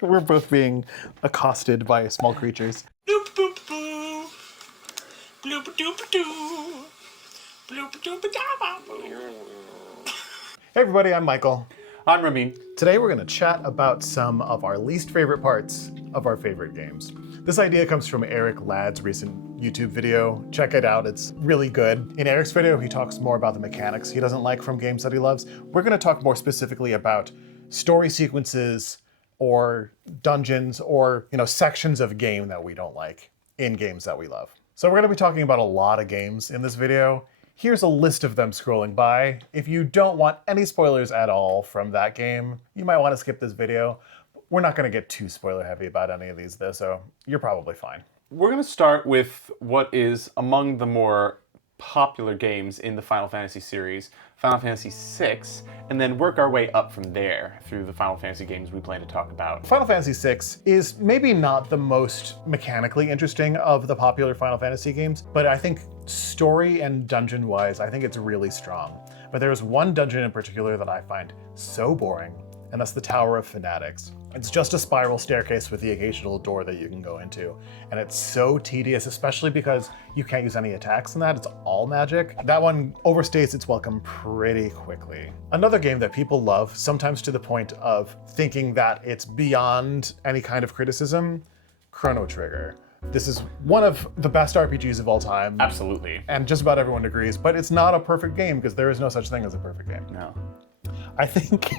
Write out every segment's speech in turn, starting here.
We're both being accosted by small creatures. Bloop boop boo. Bloop doop doo. Bloop doop da. Hey everybody, I'm Michael. I'm Rameen. Today we're going to chat about some of our least favorite parts of our favorite games. This idea comes from Erek Ladd's recent YouTube video. Check it out, it's really good. In Erek's video, he talks more about the mechanics he doesn't like from games that he loves. We're going to talk more specifically about story sequences or dungeons or, sections of game that we don't like in games that we love. So we're going to be talking about a lot of games in this video. Here's a list of them scrolling by. If you don't want any spoilers at all from that game, you might want to skip this video. We're not going to get too spoiler heavy about any of these though, so you're probably fine. We're going to start with what is among the more popular games in the Final Fantasy series, Final Fantasy VI, and then work our way up from there through the Final Fantasy games we plan to talk about. Final Fantasy VI is maybe not the most mechanically interesting of the popular Final Fantasy games, but I think story and dungeon-wise, I think it's really strong. But there's one dungeon in particular that I find so boring, and that's the Tower of Fanatics. It's just a spiral staircase with the occasional door that you can go into. And it's so tedious, especially because you can't use any attacks in that. It's all magic. That one overstays its welcome pretty quickly. Another game that people love, sometimes to the point of thinking that it's beyond any kind of criticism, Chrono Trigger. This is one of the best RPGs of all time. Absolutely. And just about everyone agrees, but it's not a perfect game because there is no such thing as a perfect game. No. I think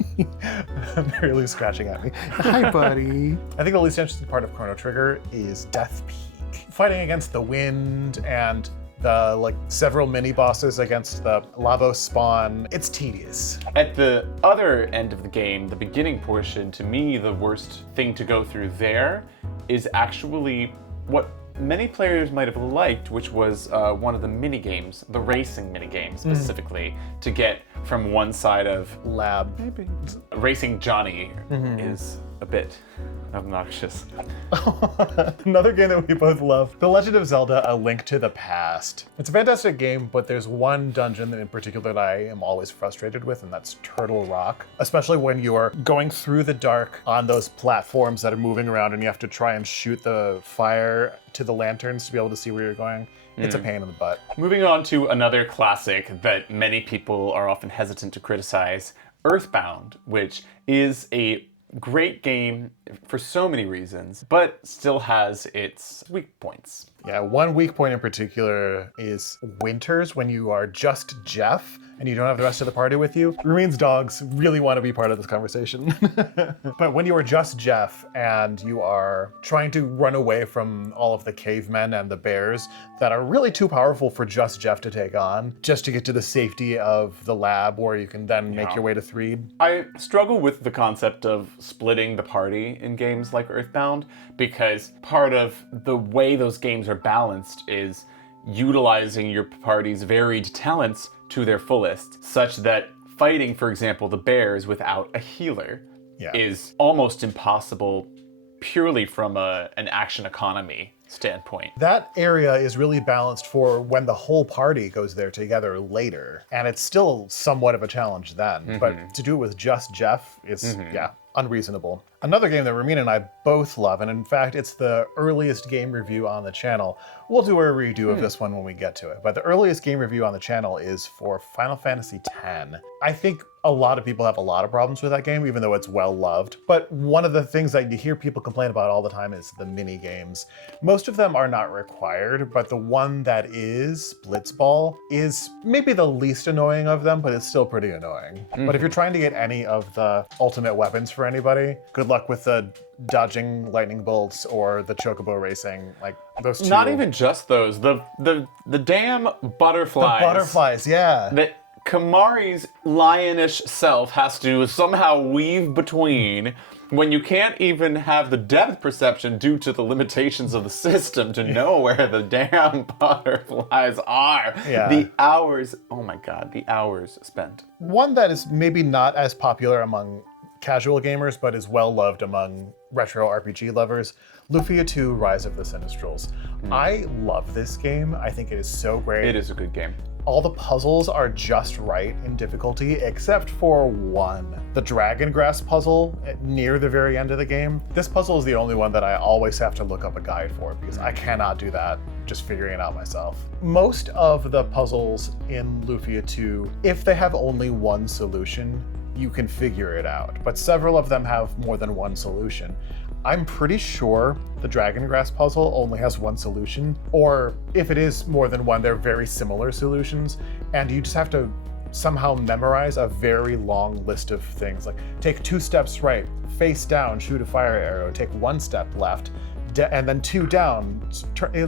Mary Lou's scratching at me. Hi, buddy. I think the least interesting part of Chrono Trigger is Death Peak. Fighting against the wind and the several mini bosses against the Lavos spawn. It's tedious. At the other end of the game, the beginning portion, to me, the worst thing to go through there is actually what many players might have liked, which was one of the mini games, the racing mini games specifically, to get from one side of Lab. Maybe. Racing Johnny is a bit obnoxious. Another game that we both love, The Legend of Zelda: A Link to the Past. It's a fantastic game, but there's one dungeon in particular that I am always frustrated with, and that's Turtle Rock. Especially when you're going through the dark on those platforms that are moving around and you have to try and shoot the fire to the lanterns to be able to see where you're going. It's a pain in the butt. Moving on to another classic that many people are often hesitant to criticize, Earthbound, which is a great game for so many reasons, but still has its weak points. Yeah, one weak point in particular is winters when you are just Jeff and you don't have the rest of the party with you. Rameen's dogs really want to be part of this conversation. But when you are just Jeff and you are trying to run away from all of the cavemen and the bears that are really too powerful for just Jeff to take on, just to get to the safety of the lab where you can then make your way to Threed. I struggle with the concept of splitting the party in games like Earthbound because part of the way those games are balanced is utilizing your party's varied talents to their fullest, such that fighting, for example, the bears without a healer is almost impossible purely from an action economy standpoint. That area is really balanced for when the whole party goes there together later, and it's still somewhat of a challenge then, but to do it with just Jeff is, unreasonable. Another game that Rameen and I both love, and in fact, it's the earliest game review on the channel. We'll do a redo of this one when we get to it, but the earliest game review on the channel is for Final Fantasy X. I think a lot of people have a lot of problems with that game, even though it's well loved. But one of the things that you hear people complain about all the time is the mini games. Most of them are not required, but the one that is, Blitzball, is maybe the least annoying of them, but it's still pretty annoying. But if you're trying to get any of the ultimate weapons for anybody, good luck with the dodging lightning bolts or the chocobo racing, like those two. Not even just those, the damn butterflies. The butterflies, yeah. That Kamari's lionish self has to somehow weave between when you can't even have the depth perception due to the limitations of the system to know where the damn butterflies are. Yeah. The hours, oh my God, the hours spent. One that is maybe not as popular among casual gamers, but is well loved among retro RPG lovers, Lufia 2 Rise of the Sinistrals. I love this game. I think it is so great. It is a good game. All the puzzles are just right in difficulty, except for one. The dragon grass puzzle near the very end of the game. This puzzle is the only one that I always have to look up a guide for because I cannot do that just figuring it out myself. Most of the puzzles in Lufia 2, if they have only one solution, you can figure it out, but several of them have more than one solution. I'm pretty sure the dragon grass puzzle only has one solution, or if it is more than one, they're very similar solutions, and you just have to somehow memorize a very long list of things. Like, take 2 steps right, face down, shoot a fire arrow, take 1 step left, and then 2 down.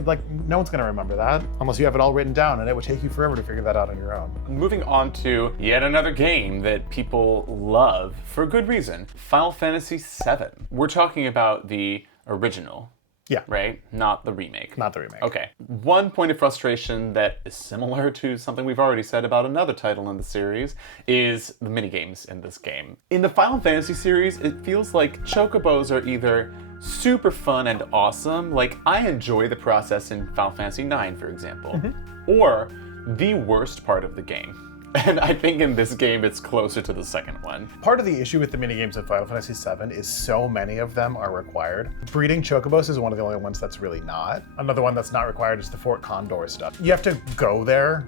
Like, no one's gonna remember that unless you have it all written down, and it would take you forever to figure that out on your own. Moving on to yet another game that people love for good reason, Final Fantasy VII. We're talking about the original. Yeah. Right? Not the remake. Not the remake. Okay. One point of frustration that is similar to something we've already said about another title in the series is the minigames in this game. In the Final Fantasy series, it feels like chocobos are either super fun and awesome, like I enjoy the process in Final Fantasy IX, for example, or the worst part of the game. And I think in this game, it's closer to the second one. Part of the issue with the minigames in Final Fantasy VII is so many of them are required. Breeding chocobos is one of the only ones that's really not. Another one that's not required is the Fort Condor stuff. You have to go there,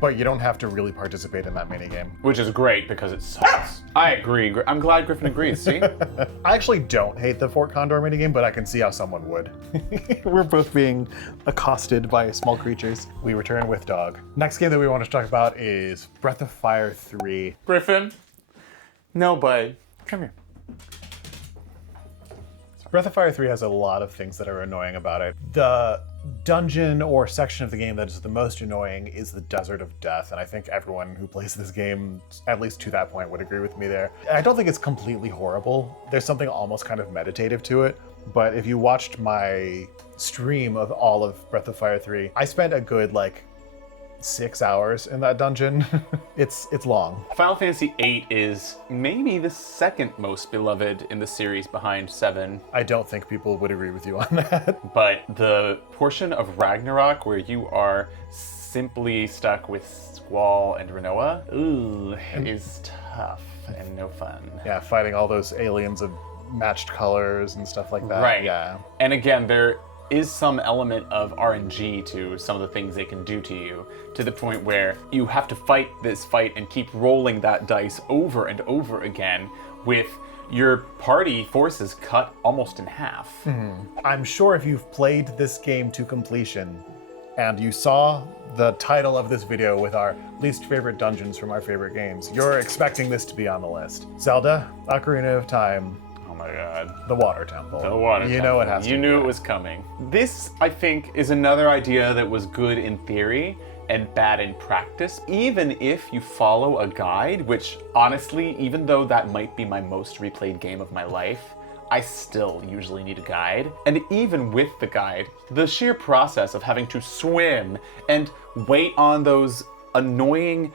but you don't have to really participate in that minigame. Which is great because it sucks. I agree. I'm glad Griffin agrees, see? I actually don't hate the Fort Condor minigame, but I can see how someone would. We're both being accosted by small creatures. We return with dog. Next game that we want to talk about is Breath of Fire 3. Griffin? No, bud. Come here. Breath of Fire 3 has a lot of things that are annoying about it. The dungeon or section of the game that is the most annoying is the Desert of Death, and I think everyone who plays this game, at least to that point, would agree with me there. I don't think it's completely horrible. There's something almost kind of meditative to it, but if you watched my stream of all of Breath of Fire 3, I spent a good, 6 hours in that dungeon. It's long. Final Fantasy VIII is maybe the second most beloved in the series behind 7. I don't think people would agree with you on that. But the portion of Ragnarok where you are simply stuck with Squall and Rinoa is tough and no fun. Yeah, fighting all those aliens of matched colors and stuff like that. Right. Yeah. And again, there is some element of RNG to some of the things they can do to you, to the point where you have to fight this fight and keep rolling that dice over and over again with your party forces cut almost in half. I'm sure if you've played this game to completion and you saw the title of this video with our least favorite dungeons from our favorite games, you're expecting this to be on the list. Zelda, Ocarina of Time, Oh my god. the Water Temple. The water You temple. know it has to You be knew there. it was coming. This, I think, is another idea that was good in theory and bad in practice. Even if you follow a guide, which honestly, even though that might be my most replayed game of my life, I still usually need a guide. And even with the guide, the sheer process of having to swim and wait on those annoying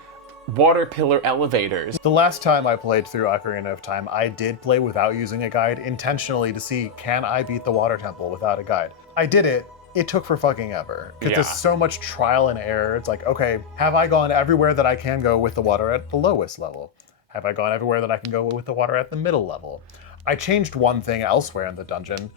water pillar elevators. The last time I played through Ocarina of Time, I did play without using a guide intentionally to see, can I beat the Water Temple without a guide? I did it. It took for fucking ever. Because there's so much trial and error. It's like, okay, have I gone everywhere that I can go with the water at the lowest level? Have I gone everywhere that I can go with the water at the middle level? I changed one thing elsewhere in the dungeon.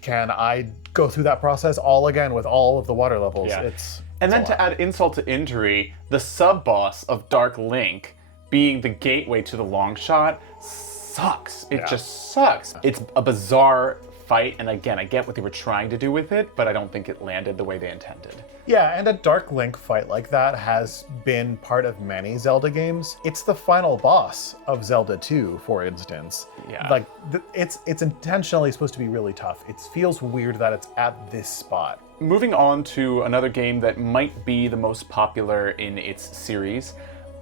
Can I go through that process all again with all of the water levels? Yeah. It's And then a to lot. add insult to injury, the sub-boss of Dark Link being the gateway to the long shot sucks. It just sucks. It's a bizarre fight, and again, I get what they were trying to do with it, but I don't think it landed the way they intended. Yeah, and a Dark Link fight like that has been part of many Zelda games. It's the final boss of Zelda 2, for instance. Yeah. Like, it's intentionally supposed to be really tough. It feels weird that it's at this spot. Moving on to another game that might be the most popular in its series,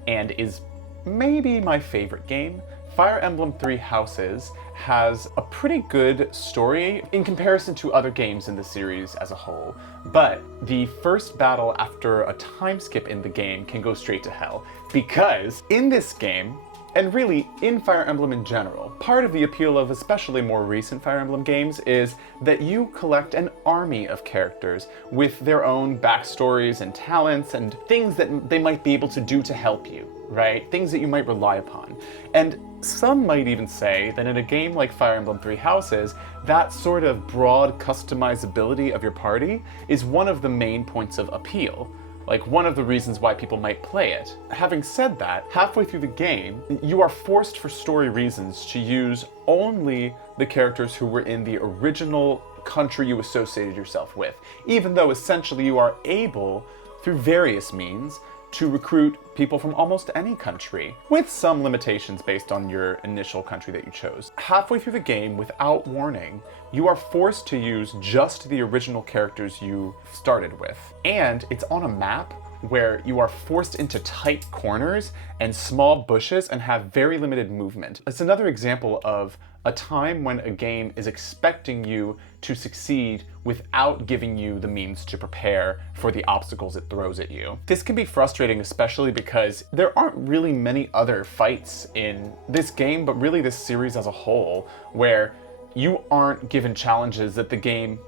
and is maybe my favorite game, Fire Emblem Three Houses has a pretty good story in comparison to other games in the series as a whole, but the first battle after a time skip in the game can go straight to hell, because in this game, And really, in Fire Emblem in general, part of the appeal of especially more recent Fire Emblem games is that you collect an army of characters with their own backstories and talents and things that they might be able to do to help you, right? Things that you might rely upon. And some might even say that in a game like Fire Emblem Three Houses, that sort of broad customizability of your party is one of the main points of appeal. Like one of the reasons why people might play it. Having said that, halfway through the game, you are forced for story reasons to use only the characters who were in the original country you associated yourself with, even though essentially you are able, through various means, to recruit people from almost any country, with some limitations based on your initial country that you chose. Halfway through the game, without warning, you are forced to use just the original characters you started with. And it's on a map where you are forced into tight corners and small bushes and have very limited movement. It's another example of a time when a game is expecting you to succeed without giving you the means to prepare for the obstacles it throws at you. This can be frustrating, especially because there aren't really many other fights in this game, but really this series as a whole, where you aren't given challenges that the game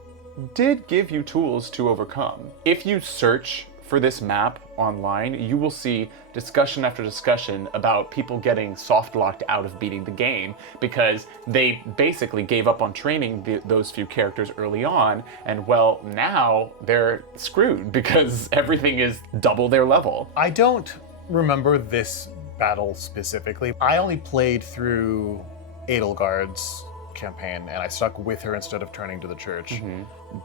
did give you tools to overcome. If you search for this map online, you will see discussion after discussion about people getting soft-locked out of beating the game because they basically gave up on training those few characters early on, and well, now they're screwed because everything is double their level. I don't remember this battle specifically. I only played through Edelgard's campaign, and I stuck with her instead of turning to the church.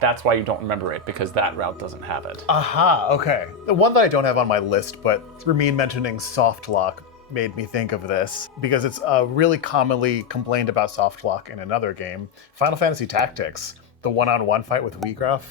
That's why you don't remember it, because that route doesn't have it. Aha, okay. The one that I don't have on my list, but Rameen mentioning soft lock made me think of this, because it's really commonly complained about soft lock in another game, Final Fantasy Tactics. The one-on-one fight with Vigraf,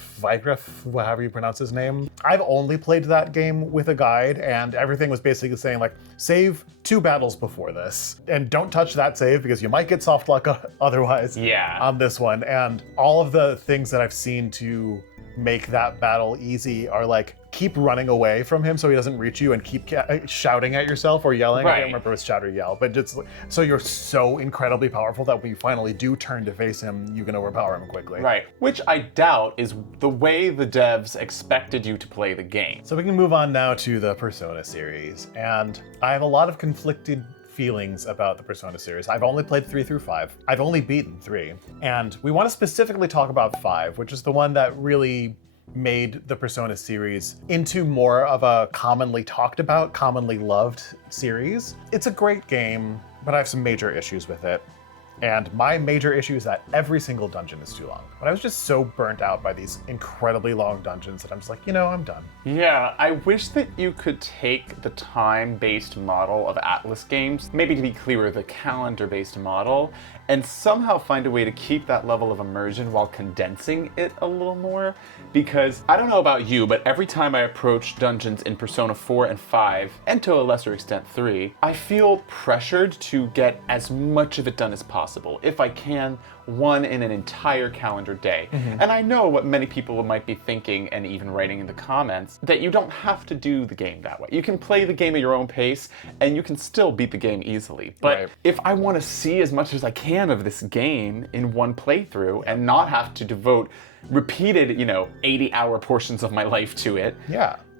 however you pronounce his name. I've only played that game with a guide, and everything was basically saying like, save 2 battles before this, and don't touch that save because you might get soft luck otherwise on this one. And all of the things that I've seen to make that battle easy are like, keep running away from him so he doesn't reach you and keep shouting at yourself or yelling. I don't remember if it was shout or yell, but just so you're so incredibly powerful that when you finally do turn to face him, you can overpower him quickly. Right, which I doubt is the way the devs expected you to play the game. So we can move on now to the Persona series, and I have a lot of conflicted feelings about the Persona series. I've only played 3 through 5. I've only beaten 3. And we want to specifically talk about 5, which is the one that really made the Persona series into more of a commonly talked about, commonly loved series. It's a great game, but I have some major issues with it. And my major issue is that every single dungeon is too long. But I was just so burnt out by these incredibly long dungeons that I'm just like, you know, I'm done. Yeah, I wish that you could take the time-based model of Atlas games, maybe to be clearer, the calendar-based model, and somehow find a way to keep that level of immersion while condensing it a little more. Because I don't know about you, but every time I approach dungeons in Persona 4 and 5, and to a lesser extent 3, I feel pressured to get as much of it done as possible, if I can, one in an entire calendar day. And I know what many people might be thinking and even writing in the comments, that you don't have to do the game that way. You can play the game at your own pace and you can still beat the game easily. But if I want to see as much as I can of this game in one playthrough and not have to devote repeated, 80-hour portions of my life to it,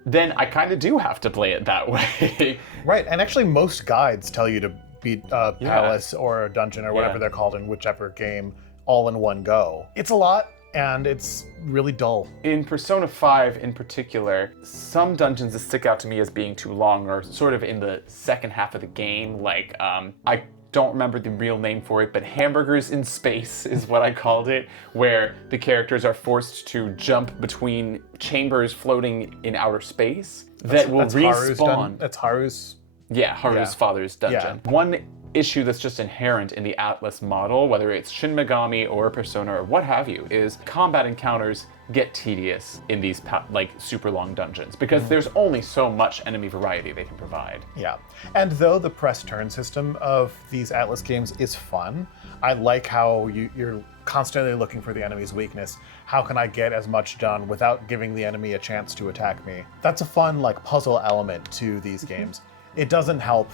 then I kind of do have to play it that way. Right, and actually most guides tell you to beat a palace or a dungeon or whatever they're called in whichever game all in one go. It's a lot, and it's really dull. In Persona 5 in particular, some dungeons that stick out to me as being too long are sort of in the second half of the game, like, I don't remember the real name for it, but Hamburgers in Space is what I called it, where the characters are forced to jump between chambers floating in outer space that will respawn. That's Haru's? Yeah, Haru's father's dungeon. One issue that's just inherent in the Atlas model, whether it's Shin Megami or Persona or what have you, is combat encounters get tedious in these super long dungeons because there's only so much enemy variety they can provide. Yeah, and though the press turn system of these Atlas games is fun, I like how you're constantly looking for the enemy's weakness. How can I get as much done without giving the enemy a chance to attack me? That's a fun puzzle element to these games. It doesn't help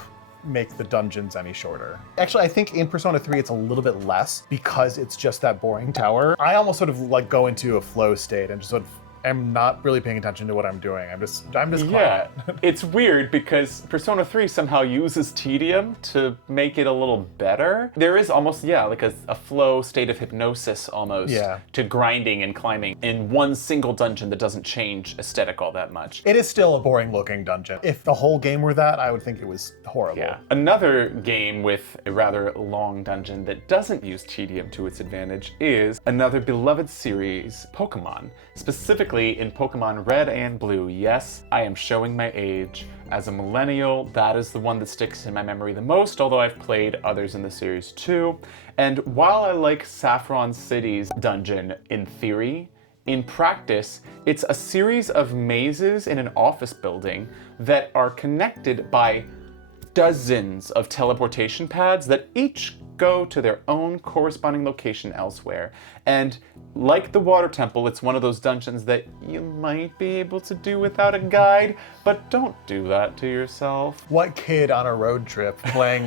make the dungeons any shorter. Actually, I think in Persona 3 it's a little bit less because it's just that boring tower. I almost sort of like go into a flow state and just sort of am not really paying attention to what I'm doing. I'm just Yeah, it's weird because Persona 3 somehow uses tedium to make it a little better. There is almost, like a flow state of hypnosis almost to grinding and climbing in one single dungeon that doesn't change aesthetic all that much. It is still a boring looking dungeon. If the whole game were that, I would think it was horrible. Yeah. Another game with a rather long dungeon that doesn't use tedium to its advantage is another beloved series, Pokemon. Specifically in Pokemon Red and Blue. Yes, I am showing my age. As a millennial, that is the one that sticks in my memory the most, although I've played others in the series too. And while I like Saffron City's dungeon in theory, in practice, it's a series of mazes in an office building that are connected by dozens of teleportation pads that each go to their own corresponding location elsewhere. And like the Water Temple, it's one of those dungeons that you might be able to do without a guide, but don't do that to yourself. What kid on a road trip playing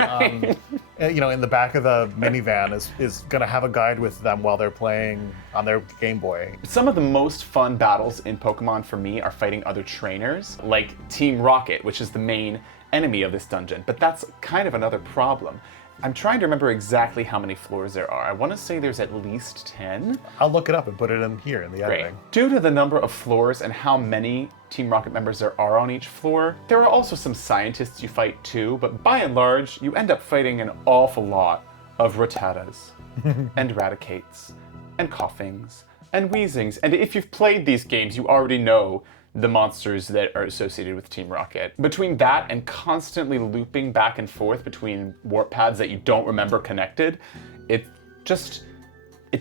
in the back of the minivan is gonna have a guide with them while they're playing on their Game Boy? Some of the most fun battles in Pokemon for me are fighting other trainers, like Team Rocket, which is the main enemy of this dungeon, but that's kind of another problem. I'm trying to remember exactly how many floors there are. I want to say there's at least 10. I'll look it up and put it in here in the editing. Due to the number of floors and how many Team Rocket members there are on each floor, there are also some scientists you fight too, but by and large, you end up fighting an awful lot of Rattatas, and Raticates, and Coughings, and Wheezings. And if you've played these games, you already know the monsters that are associated with Team Rocket. Between that and constantly looping back and forth between warp pads that you don't remember connected, it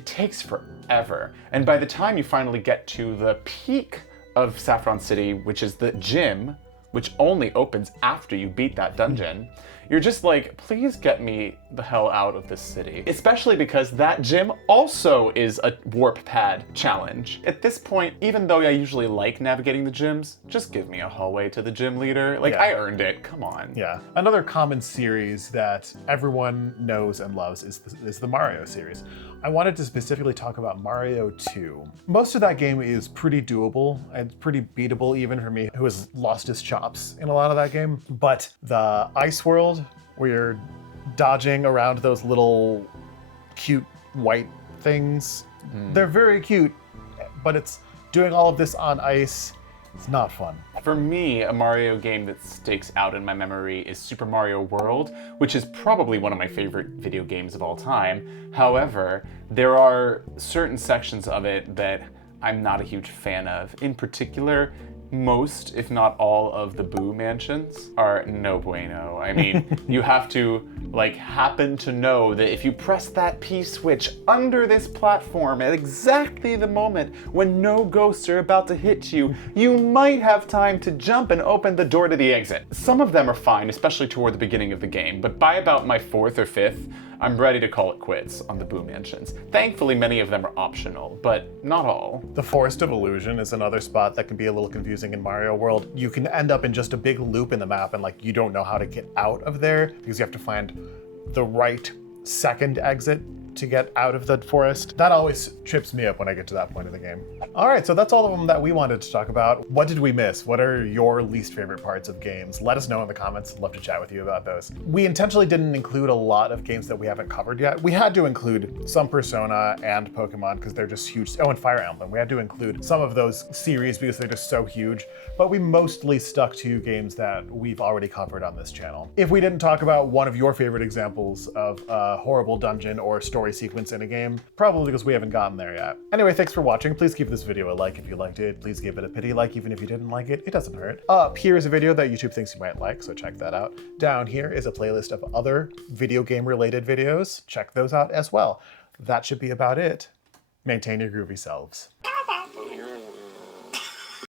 takes forever. And by the time you finally get to the peak of Saffron City, which is the gym, which only opens after you beat that dungeon, you're just like, please get me the hell out of this city. Especially because that gym also is a warp pad challenge. At this point, even though I usually like navigating the gyms, just give me a hallway to the gym leader. I earned it, come on. Yeah. Another common series that everyone knows and loves is the Mario series. I wanted to specifically talk about Mario 2. Most of that game is pretty doable and pretty beatable even for me, who has lost his chops in a lot of that game. But the ice world, where you're dodging around those little cute white things, they're very cute, but it's doing all of this on ice. It's not fun. For me, a Mario game that sticks out in my memory is Super Mario World, which is probably one of my favorite video games of all time. However, there are certain sections of it that I'm not a huge fan of. In particular, most, if not all, of the Boo mansions are no bueno. I mean, you have to happen to know that if you press that P switch under this platform at exactly the moment when no ghosts are about to hit you, you might have time to jump and open the door to the exit. Some of them are fine, especially toward the beginning of the game, but by about my 4th or 5th, I'm ready to call it quits on the Boo mansions. Thankfully, many of them are optional, but not all. The Forest of Illusion is another spot that can be a little confusing in Mario World. You can end up in just a big loop in the map and you don't know how to get out of there because you have to find the right second exit to get out of the forest. That always trips me up when I get to that point of the game. All right, so that's all of them that we wanted to talk about. What did we miss? What are your least favorite parts of games? Let us know in the comments. I'd love to chat with you about those. We intentionally didn't include a lot of games that we haven't covered yet. We had to include some Persona and Pokemon because they're just huge. Oh, and Fire Emblem. We had to include some of those series because they're just so huge, but we mostly stuck to games that we've already covered on this channel. If we didn't talk about one of your favorite examples of a horrible dungeon or story sequence in a game, probably because we haven't gotten there yet. Anyway, thanks for watching. Please give this video a like if you liked it. Please give it a pity like even if you didn't like it. It doesn't hurt. Up here is a video that YouTube thinks you might like, so check that out. Down here is a playlist of other video game related videos. Check those out as well. That should be about it. Maintain your groovy selves.